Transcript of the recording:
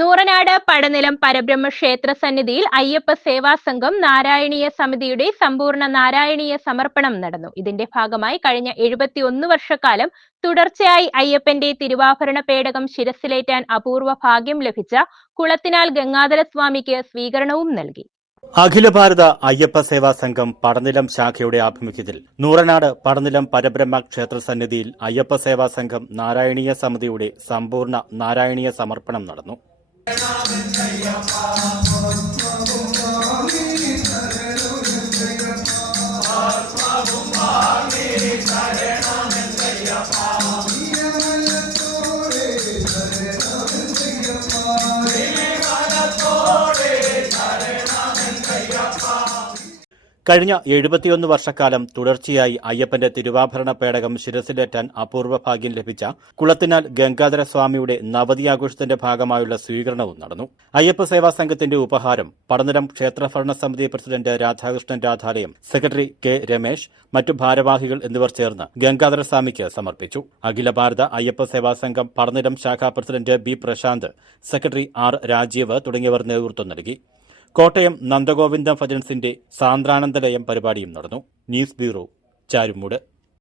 നൂറനാട് പടനിലം പരബ്രഹ്മ ക്ഷേത്ര സന്നിധിയിൽ അയ്യപ്പ സേവാ സംഘം നാരായണീയ സമിതിയുടെ സമ്പൂർണ നാരായണീയ സമർപ്പണം നടന്നു. ഇതിന്റെ ഭാഗമായി കഴിഞ്ഞ എഴുപത്തിയൊന്ന് വർഷക്കാലം തുടർച്ചയായി അയ്യപ്പന്റെ തിരുവാഭരണ പേടകം ശിരസിലേറ്റാൻ അപൂർവ ഭാഗ്യം ലഭിച്ച കുളത്തിനാൽ ഗംഗാധര സ്വാമിക്ക് സ്വീകരണവും നൽകി. അഖില ഭാരത അയ്യപ്പ സേവാ സംഘം പടനിലം ശാഖയുടെ ആഭിമുഖ്യത്തിൽ നൂറനാട് പടനിലം പരബ്രഹ്മ ക്ഷേത്ര സന്നിധിയിൽ അയ്യപ്പ സേവാ സംഘം നാരായണീയ സമിതിയുടെ സമ്പൂർണ നാരായണീയ സമർപ്പണം നടന്നു. రామచయ్యప్ప കഴിഞ്ഞ എഴുപത്തിയൊന്ന് വർഷക്കാലം തുടർച്ചയായി അയ്യപ്പന്റെ തിരുവാഭരണ പേടകം ശിരസിലേറ്റാൻ അപൂർവ ഭാഗ്യം ലഭിച്ച കുളത്തിനാൽ ഗംഗാധര സ്വാമിയുടെ നവതി ആഘോഷത്തിന്റെ ഭാഗമായുള്ള സ്വീകരണവും നടന്നു. അയ്യപ്പ സേവാ സംഘത്തിന്റെ ഉപഹാരം പടനിലം ക്ഷേത്രഭരണ സമിതി president Radhakrishnan Radhalayam secretary K Ramesh മറ്റു ഭാരവാഹികൾ എന്നിവർ ചേർന്ന് ഗംഗാധര സ്വാമിക്ക് സമർപ്പിച്ചു. അഖില ഭാരത അയ്യപ്പ സേവാ സംഘം പടനിലം ശാഖാ president B Prashanth secretary R Rajeev തുടങ്ങിയവർ നേതൃത്വം നൽകി. കോട്ടയം നന്ദഗോവിന്ദ ഭജൻസിന്റെ സാന്ദ്രാനന്ദലയം പരിപാടിയും നടന്നു. News bureau Charummood.